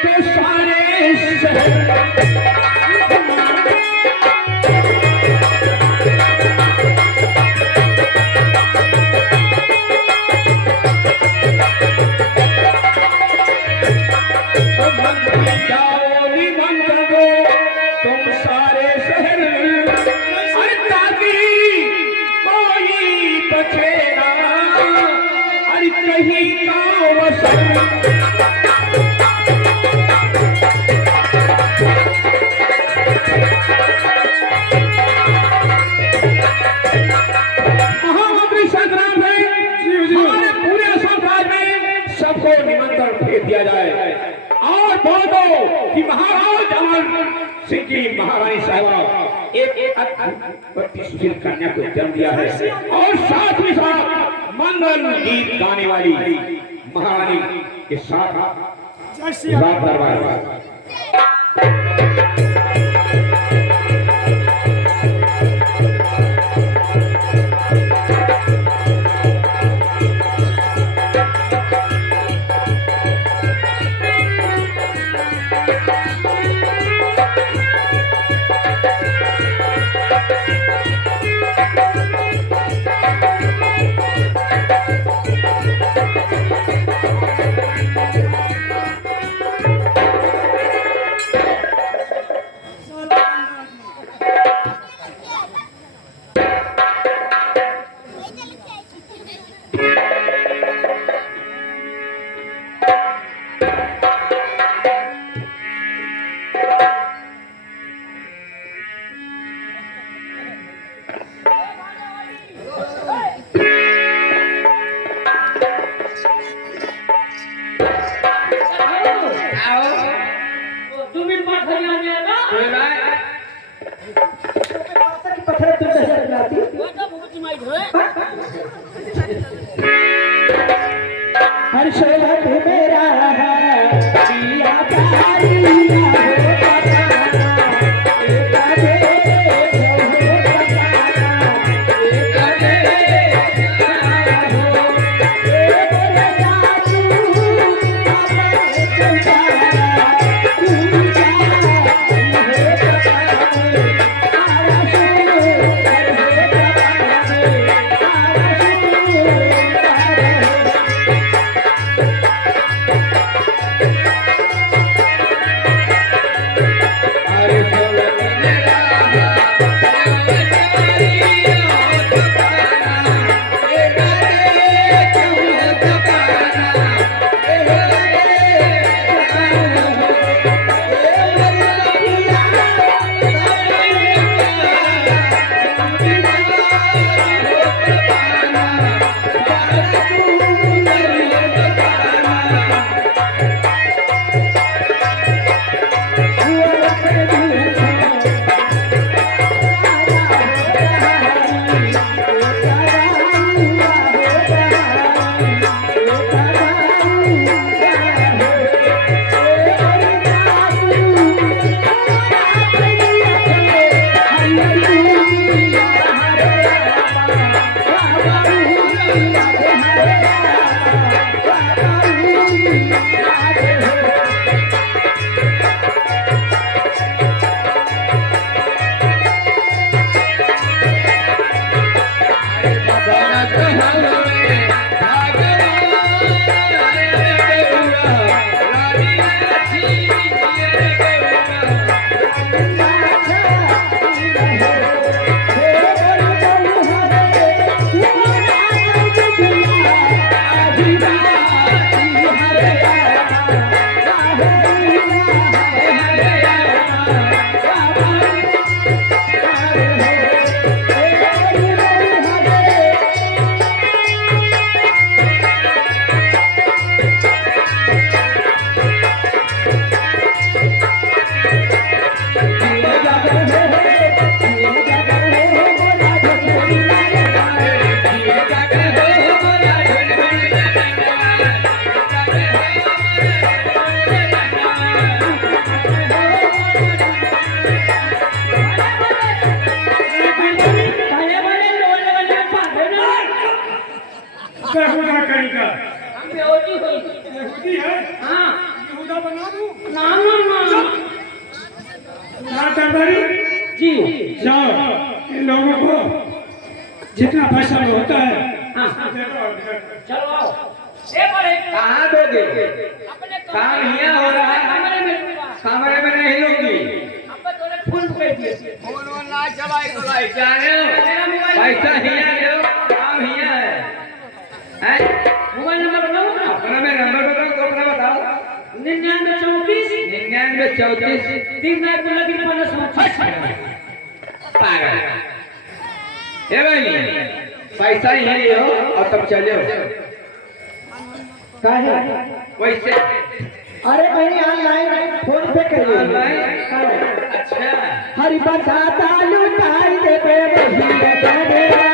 तो सारे शहर दिया जाए और बोल दो कि महाराज अमर सिंह की महारानी साहिबा एक अति सुशील कन्या को जन्म दिया है और साथ ही साथ मंगल गीत गाने वाली महारानी के साथ दरबार हर शहर मेरा ना ना ना ना दरबारी जी जाओ इन लोगों को जितना पैसा होता है हाँ चलो आओ बड़े कहाँ दोगे अपने काम यहाँ हो रहा है कमरे में दूंगा कमरे में नहीं होगी अब तोरे फोन पे दिए फोन ना चलाई तो भाई जाने पैसा हिया दो काम हिया है मोबाइल नंबर बताओ ना अपना में नंबर बताओ तो अपना बताओ 99 34 99 34 3 लाख लगी 500 पागल ए भाई पैसा ही है हो और तब चले हो का है वैसे अरे भाई ऑनलाइन फोन पे करिए ऑनलाइन अच्छा हरी बताता लुटाई दे पे वही बता दे